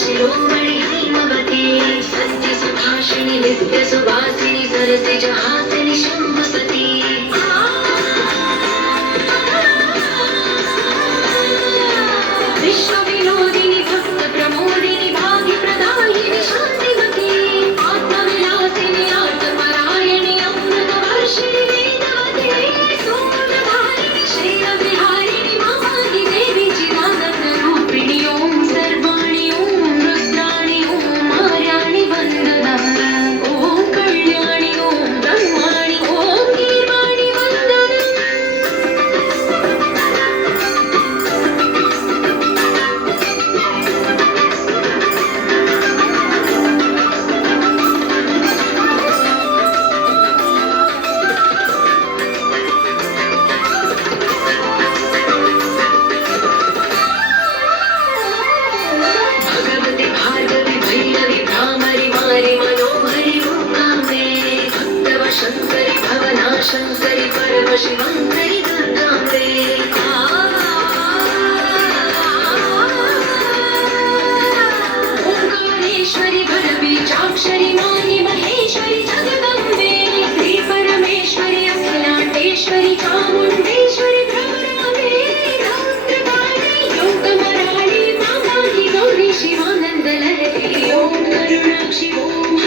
शिरोमणि हैमवती सत्य सुभाषिणि नित्य सुवासिनि सरसिज हासिनि शम्भुसती विश्व विनोदिनि भक्त प्रमोदिनि भाग्य प्रदायिनि शान्तिमती आत्मविलासिनि आत्मपरायणि अमृत वर्षिणि वेदवती सोमधारिणि शैलविहारिणि मामादि देवी चिदानन्द रूपिणि ओं सर्वाणि ओं रुद्राणि ओं आर्याणि वन्दनम् ओं कल्याणि ओं ब्रह्माणि ओं गीर्वाणि वन्दनम् भगवति भार्गवि भैरवि भ्रामरि मारि मनोहरि मूकाम्बे भक्तवशङ्करि भवनाशङ्करि परमशिवङ्करि दुर्गाम्बे ओङ्कारेश्वरि भरबीजाक्षरि मानि महेश्वरि जगदम्बे श्री परमेश्वरि अखिलाण्डेश्वरि चामुण्डेश्वरि भ्रमराम्बे रौद्रकाली लोकमराळि मामाहि गौरी शिवानन्दलहरी ॐ करुणाक्षि ॐ